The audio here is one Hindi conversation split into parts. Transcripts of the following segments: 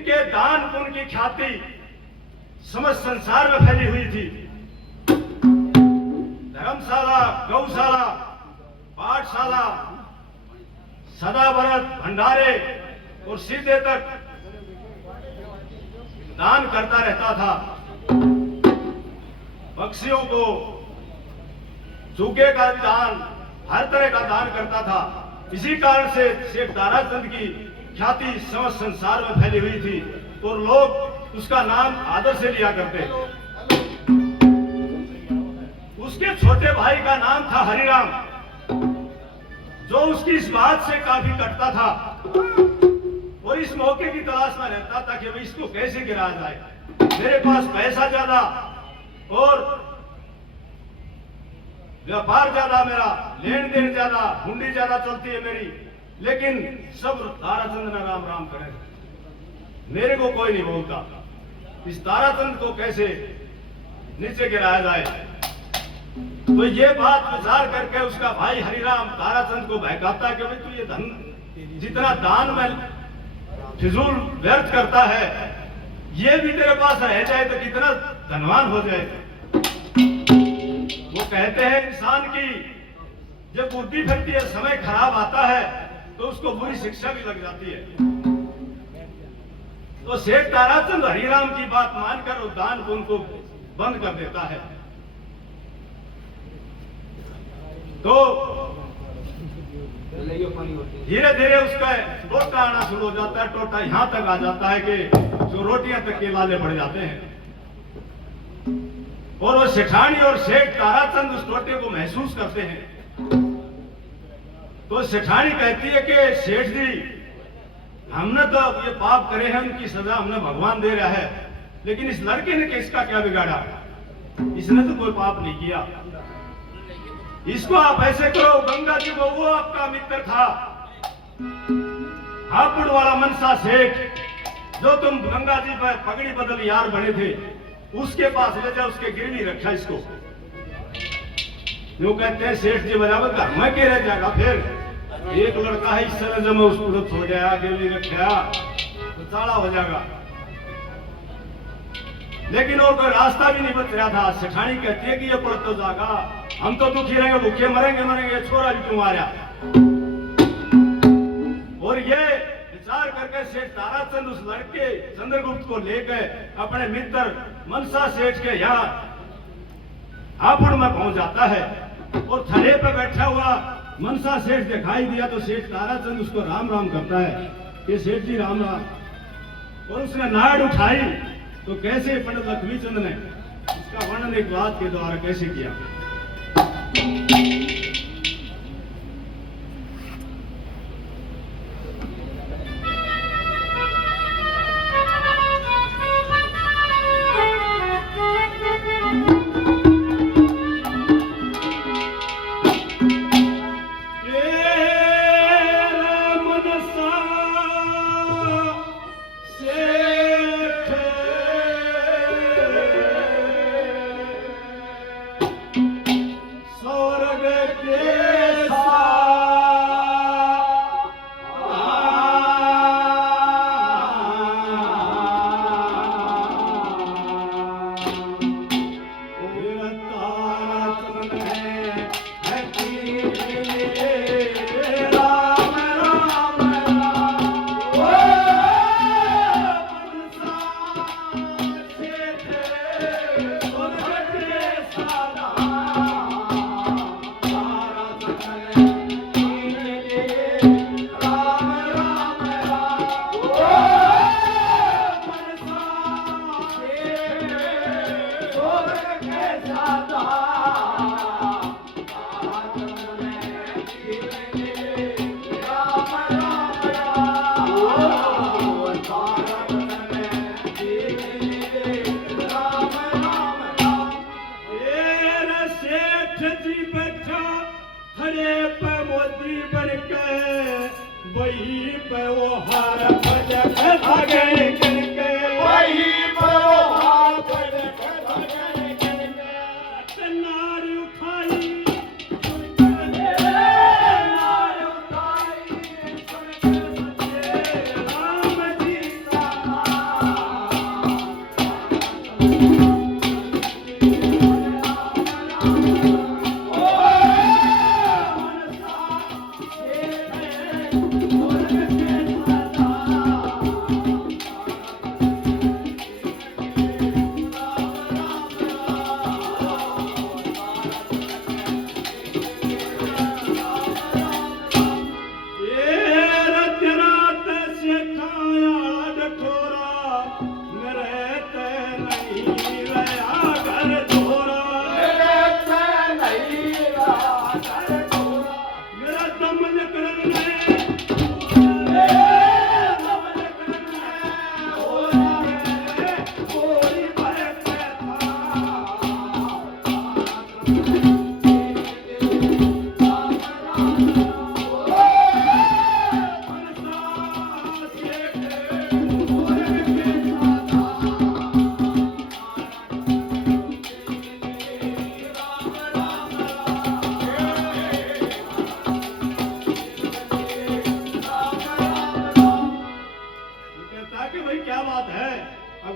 इनके दान पुण्य की ख्याति समस्त संसार में फैली हुई थी। धर्मशाला, गौशाला, पाठशाला, सदाव्रत, भंडारे और सीधे तक दान करता रहता था। पक्षियों को चूके का दान, हर तरह का दान करता था। इसी कारण से शेख ताराचंद की ख्याति समस्त संसार में फैली हुई थी और लोग उसका नाम आदर से लिया करते। उसके छोटे भाई का नाम था हरिराम, जो उसकी इस बात से काफी कटता था और इस मौके की तलाश में रहता था कि भाई इसको कैसे गिराया जाए। मेरे पास पैसा ज्यादा और व्यापार ज्यादा, मेरा लेन देन ज्यादा, हुंडी ज्यादा चलती है मेरी, लेकिन सब ताराचंद ने राम राम करे, मेरे को कोई नहीं बोलता। इस ताराचंद को कैसे नीचे गिराया जाए। तो ये बात विचार करके उसका भाई हरिराम ताराचंद को बहकाता कि भाई तू ये धन जितना दान में फिजूल व्यर्थ करता है, ये भी तेरे पास रह जाए तो कितना धनवान हो जाए। वो कहते हैं इंसान की जब बुद्धि फटती है, समय खराब आता है तो उसको बुरी शिक्षा भी लग जाती है। तो शेख ताराचंद हरिराम की बात मानकर वो दान पुण्य को बंद कर देता है। तो धीरे धीरे उसका टोटा आना शुरू हो जाता है। टोटा यहां तक आ जाता है कि जो रोटियां तक के लाले पड़ जाते हैं। और वो सेठानी और शेख ताराचंद उस टोटे को महसूस करते हैं। तो सेठानी कहती है कि सेठ जी, हमने तो ये पाप करे हैं, उनकी सजा हमने भगवान दे रहा है, लेकिन इस लड़के ने किसका क्या बिगाड़ा? इसने तो कोई पाप नहीं किया। इसको आप ऐसे करो, गंगा जी को, वो आपका मित्र था हापुड़ वाला मनसा सेठ, जो तुम गंगा जी पर पगड़ी बदल यार बने थे, उसके पास ले जाओ, उसके गिरवी रखा इसको। जो कहते हैं सेठ जी बराबर घर में के रह जाएगा, फिर एक लड़का है इस तरह जब मैं उसको छोड़ गया, गिरवी रखा तो चाड़ा हो जाएगा। लेकिन और कोई रास्ता भी नहीं बच रहा था। सेठानी कहती है कि ये पड़ तो जागा, हम तो दुखी रहेंगे, भूखे मरेंगे, छोरा भी क्यों मारा। और ये विचार करके सेठ ताराचंद उस लड़के चंद्रगुप्त को लेकर अपने मित्र मनसा सेठ के यहाँ हापुड़ में पहुंच जाता है। और थले पर बैठा हुआ मनसा सेठ दिखाई दिया तो सेठ ताराचंद उसको राम राम करता है कि सेठ जी राम राम। और उसने नाड़ उठाई तो कैसे पंडित लक्ष्मीचंद ने इसका वर्णन एक बात के द्वारा कैसे किया। वही पे वो हार भागे करके, वही पे वो हार भागे करके नार उठाई, नार उठाई राम जी का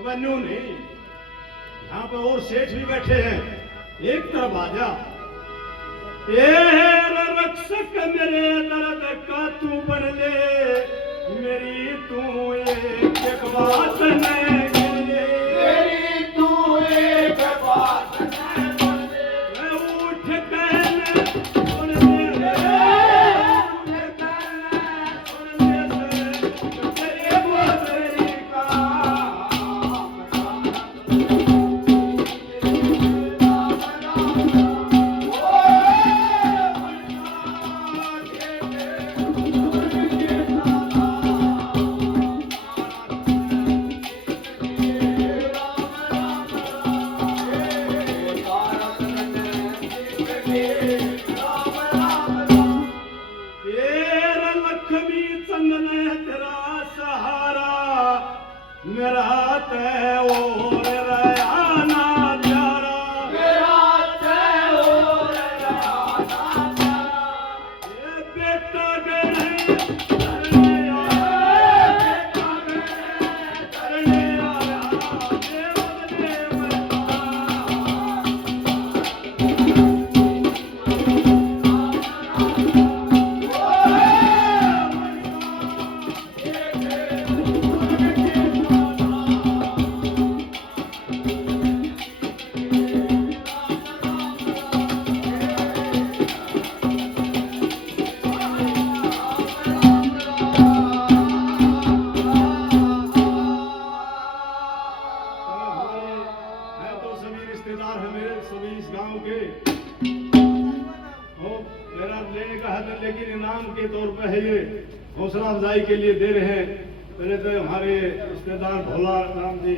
बन्यू नहीं, यहाँ पे और सेठ भी बैठे हैं, एक तरफ आ जा। रक्षक मेरे दर्द का तू बन ले, मेरी तू एक बात नहीं गिन ले, मेरी तू एक बात न बोल दे। मैं उठ कहने सुन ले, उठ कहने सुन ले तेरे बोझ का। तेरा लक्ष्मी चंदन तेरा सहारा, मेरा तय और रयाना प्यारा, मेरा तय और राना प्यारा। ये बेटा गए करने आया, करने आया देव देवता। हैं तो सभी रिश्तेदार हैं मेरे, सभी इस गांव के। और मेरा लेने का है, लेकिन इनाम के तौर पे है, ये हौसला अफजाई के लिए दे रहे हैं। पहले तो हमारे रिश्तेदार भोला राम जी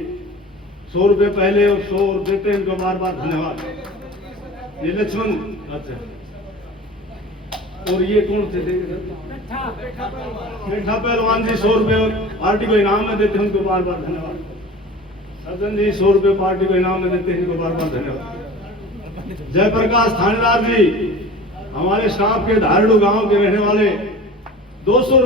100 रुपये पहले और 100 देते हैं, इनको बार बार धन्यवाद। ये लक्ष्मण, अच्छा, और ये कौन थे? मीठा पहलवान जी 100 रुपये पार्टी को इनाम में देते हैं, उनको बार बार धन्यवाद। सज्जन जी 100 रुपये पार्टी को इनाम में देते हैं, इनको बार बार धन्यवाद। जयप्रकाश थानेदार जी हमारे स्टाफ के धारड़ू गांव के रहने वाले 200